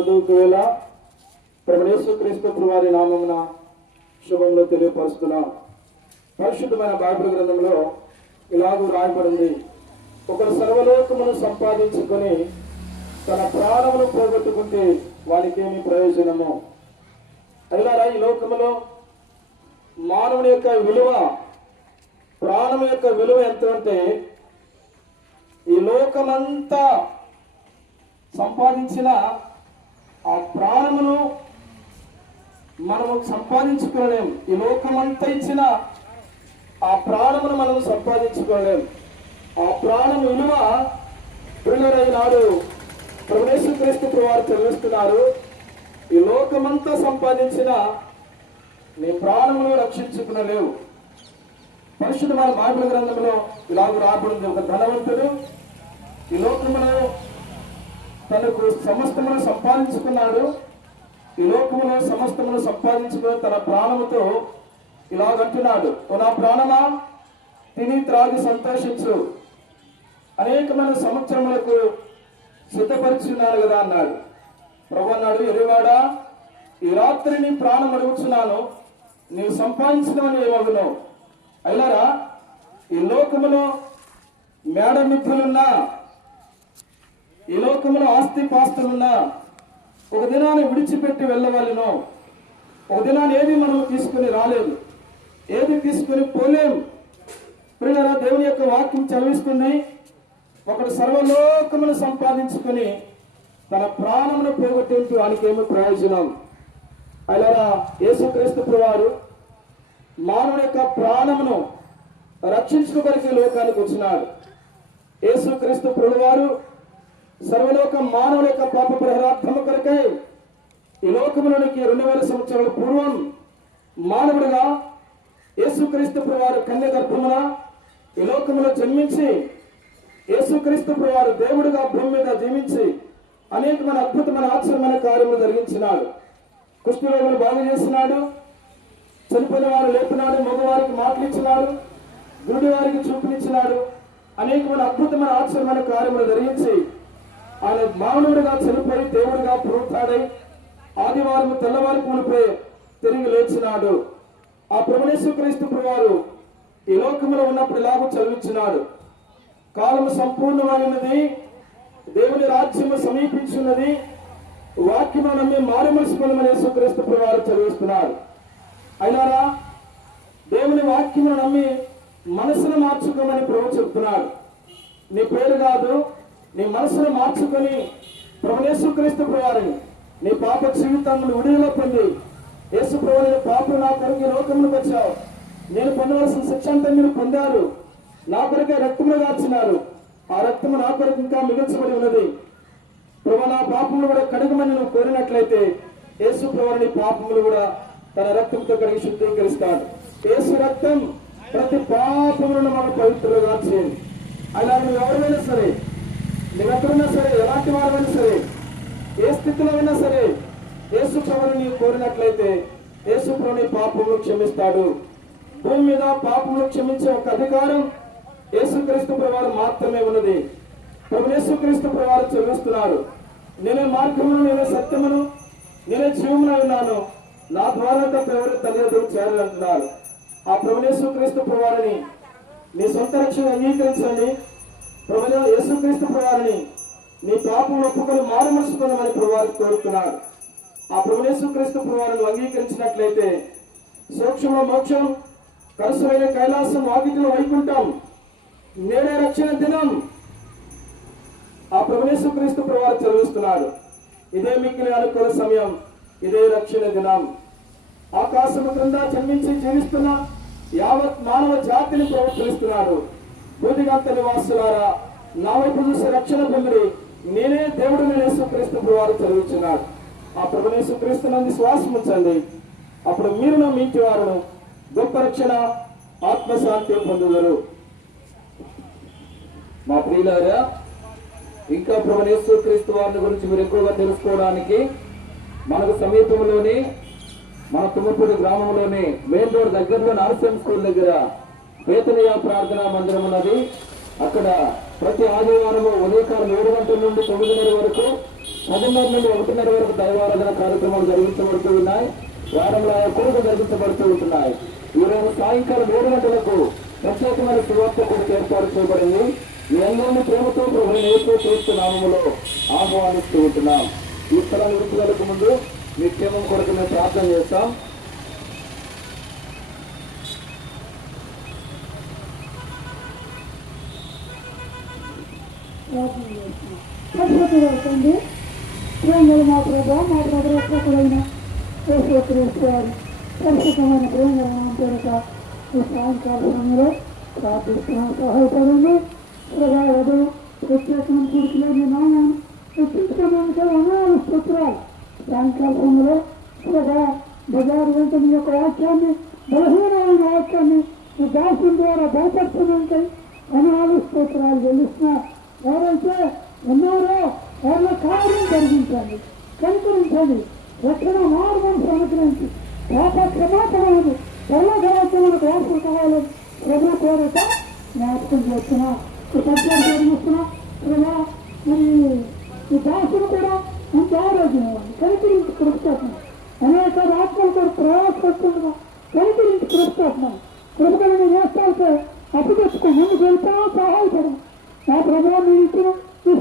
పొద్దుకు వేళ ప్రభు యేసుక్రీస్తు వారి నామమున శుభంలో తెలియపరుస్తున్నాం. పరిశుద్ధమైన బైబిల్ గ్రంథంలో ఇలాగూ రాయబడింది, ఒకరు సర్వలోకమును సంపాదించుకొని తన ప్రాణమును పోగొట్టుకుంటే వానికి ఏమి ప్రయోజనము? అయినా ఈ లోకములో మానవుని యొక్క విలువ, ప్రాణం యొక్క విలువ ఎంత అంటే, ఈ లోకమంతా సంపాదించిన ఆ ప్రాణమును మనము సంపాదించుకోలేం. ఈ లోకమంతా ఇచ్చిన ఆ ప్రాణమును మనము సంపాదించుకోలేం. ఆ ప్రాణం విలువ పిల్లలైనాడు ప్రభు యేసుక్రీస్తు వారు తెలుస్తున్నారు. ఈ లోకమంతా సంపాదించిన నీ ప్రాణమును రక్షించుకునలేవు. పరిశుద్ధమైన బైబిల్ గ్రంథంలో ఇలాగ రాబడింది, ఒక ధనవంతుడు ఈ లోకమును తనకు సమస్తమును సంపాదించుకున్నాడు. ఈ లోకమును సమస్తమును సంపాదించుకుని తన ప్రాణముతో ఇలాగంటున్నాడు, ఓ నా ప్రాణమా తిని త్రాగి సంతోషించు, అనేకమైన సంవత్సరములకు సిద్ధపరిచున్నారు కదా అన్నాడు. ప్రభు అన్నాడు, ఎరివాడా, ఈ రాత్రి నీ ప్రాణం అడుగుచున్నాను, నీవు సంపాదించడం ఏమగును? అయినారా ఈ లోకములో మేడ మిత్రులున్నా, ఈ లోకములో ఆస్తి పాస్తులున్నా ఒక దినాన్ని విడిచిపెట్టి వెళ్ళవలెను. ఒక దినాన్ని ఏది మనం తీసుకుని రాలేదు, ఏది తీసుకుని పోలేం. ప్రియులారా, దేవుని యొక్క వాక్యం చదివిస్తుంది, ఒకడు సర్వలోకమును సంపాదించుకుని తన ప్రాణమును పోగొట్టించు వానికి ఏమి ప్రయోజనం? అయినా యేసుక్రీస్తు వారు మానవుని యొక్క ప్రాణమును రక్షించుకోగలిగే లోకానికి వచ్చినాడు. యేసుక్రీస్తు వారు సర్వలోక మానవుల యొక్క పాప పరిహారార్థము కొరకై ఈ లోకములోనికి 2000 సంవత్సరాల పూర్వం మానవుడిగా యేసుక్రీస్తు వారు కన్య గర్భమున ఈ లోకములో జన్మించి యేసుక్రీస్తు వారు దేవుడిగా భూమి మీద జీవించి అనేకమైన అద్భుతమైన ఆశ్చర్యమైన కార్యములు జరిగించినాడు. కుష్ఠరోగులు బాగు చేసినాడు, చనిపోయిన వారు లేపినాడు, మగవారికి మాటలు ఇచ్చినాడు, గురుడి వారికి చూపునిచ్చినాడు. అనేకమైన అద్భుతమైన ఆశ్చర్యమైన కార్యములు జరిగించి ఆయన మానవుడిగా చనిపోయి దేవుడిగా పునరుత్థానై ఆదివారం తెల్లవారి పూనిపై తిరిగి లేచినాడు. ఆ ప్రభు యేసుక్రీస్తు వారు ఈ లోకంలో ఉన్నప్పుడు ఇలాగూ చదివించినాడు, కాలము సంపూర్ణమైనది, దేవుని రాజ్యము సమీపించున్నది, వాక్యము నమ్మి మారుమనసుకుని యేసుక్రీస్తు వారు చదివిస్తున్నారు. అయినారా దేవుని వాక్యమును నమ్మి మనసును మార్చుకోమని ప్రభు చెప్తున్నాడు. నీ పేరు కాదు, నీ మనసును మార్చుకొని ప్రభు యేసుక్రీస్తు వారిని నీ పాప జీవితాన్ని విడుదల పొంది, యేసు ప్రభు నేను పాపను నా కొరకు ఈ లోకంలోకి వచ్చావు, నేను పొందవలసిన శిక్ష అంతా మీరు పొందారు, నా కొరకే రక్తములు గార్చినారు, ఆ రక్తము నా కొరకు ఇంకా మిగిల్చబడి ఉన్నది, ప్రభు నా పాపములు కూడా కడగమని నువ్వు కోరినట్లయితే యేసు ప్రభు నీ పాపములు కూడా తన రక్తంతో కడిగి శుద్ధీకరిస్తాడు. యేసు రక్తం ప్రతి పాపములను మనం పవిత్రులుగా చేయండి. అలా నువ్వు ఎవరైనా సరే, నువ్వు ఎక్కడున్నా సరే, ఎలాంటి వారైనా సరే, ఏ స్థితిలో అయినా సరే యేసు ప్రభుని నీవు కోరినట్లయితే యేసు ప్రభు నీ పాపములు క్షమిస్తాడు. భూమి మీద పాపములు క్షమించే ఒక అధికారం యేసుక్రీస్తు వారు మాత్రమే ఉన్నది. ప్రభు యేసుక్రీస్తు వారు చదివిస్తున్నారు, నేనే మార్గమును, నేనే సత్యమును, నేనే జీవమును ఉన్నాను, నా ద్వారా తప్ప ఎవరు తల్లిదండ్రులు చేయాలంటున్నారు. ఆ ప్రభు యేసుక్రీస్తు వారిని నీ సొంత రక్షణ అంగీకరించండి. ప్రభు యేసుక్రీస్తు వారిని నీ పాపం ఒప్పుకొని మారుమనసుకున్నామని ప్రభువారు కోరుతున్నారు. ఆ ప్రభు యేసుక్రీస్తు వారిని అంగీకరించినట్లయితే సూక్ష్మ మోక్షం, కరుసైన కైలాసం, వాకిటిలో వైకుంఠం, నేడే రక్షణ దినం ఆ ప్రభు యేసుక్రీస్తు వారు చదివిస్తున్నాడు. ఇదే మిక్కిలి అనుకూల సమయం, ఇదే రక్షణ దినం. ఆకాశము క్రింద జన్మించి జీవిస్తున్న యావత్ మానవ జాతిని ప్రభు పిలుస్తున్నాడు. భూదిగంత నివాసులారా, నా వైపు చూసి రక్షణ పొంది, నేనే దేవుడు యేసుక్రీస్తు వారు చదివించున్నాడు. ఆ ప్రభు యేసుక్రీస్తు నందు శ్వాసం ఉంచండి, అప్పుడు మీరును మీ ఇంటి వారును గొప్ప రక్షణ ఆత్మశాంతి పొందుదరు. మా ప్రియులారా, ఇంకా ప్రభు యేసుక్రీస్తు వారిని గురించి మీరు ఎక్కువగా తెలుసుకోవడానికి మనకు సమీపంలోని మన తుమ్మపూడి గ్రామంలోని మెయిన్ రోడ్ దగ్గరలో నర్సింగ్ స్కూల్ దగ్గర బేతనియా ప్రార్థనా మందిరం ఉన్నది. అక్కడ ప్రతి ఆదివారం ఉదయకాలం 7 గంటల నుండి 9:30 వరకు 10:30 నుండి 1:30 వరకు దైవారాధన కార్యక్రమాలు జరిగించబడుతూ ఉన్నాయి. వారంలో కొరకు జరిగించబడుతూ ఉంటున్నాయి. ఈరోజు సాయంకాలం 7 గంటలకు ప్రత్యేకమైన సువార్త కొరకు ఏర్పాటు చేయబడింది. మీ అందరినీ ప్రేమతో ప్రభువైన యేసుక్రీస్తు నామములో ఆహ్వానిస్తూ ఉంటున్నాం. ఈ స్థలాన్ని విడిచిపెట్టక ముందు మీ క్షేమం కొరకు మేము ప్రార్థన చేస్తాం. పరిశుద్ధుడవుతుంది ప్రేమలు మా ప్రభావ మా ప్రభుత్వమైన యేసుక్రీస్తువారి పరిశుద్ధమైన ప్రేమల పేరిట ఈ సాయంకాల సమయంలో ప్రార్థిస్తున్నాం. సహాయపడండి ప్రభావం ప్రత్యేకమైన కూడికలేని నామం హెచ్చించుకోవడానికి అనాలు స్తోత్రాలు. సాయంకాల సమయంలో ప్రభా బజారు వెంట మీ యొక్క వాక్యాన్ని బలహీనమైన వాక్యాన్ని ఈ దాసుల ద్వారా బలపరచడానికి అనాలు స్తోత్రాలు చెల్లిస్తున్నా. ఎవరైతే ఉన్నారో వాళ్ళ కార్యం జరిగించండి, కనుకరించండి, రక్షణ మార్గం అనుగ్రహించి పాప క్షమాపణలు సర్వజనాలకు వారసులు కావాలని ప్రభు కోరట జ్ఞాపకం చేస్తున్నా. ఈ సత్యాన్ని జరిగిస్తున్నా ప్రభా. మరి ఈ దాసులు కూడా మంచి ఆరోగ్యం ఇవ్వండి, కనుకరించి కృపచేస్తున్నాం. అనేక ఆత్మలతో ప్రయాసపడుతుండగా కనుకరించి కృపచేస్తున్నాం. కృపకలని వేస్తాలతో అప్పు తెచ్చుకో ముందుకు వెళ్తా సహాయపడం. నా ప్రభావం మీరు ఇచ్చిన ఈ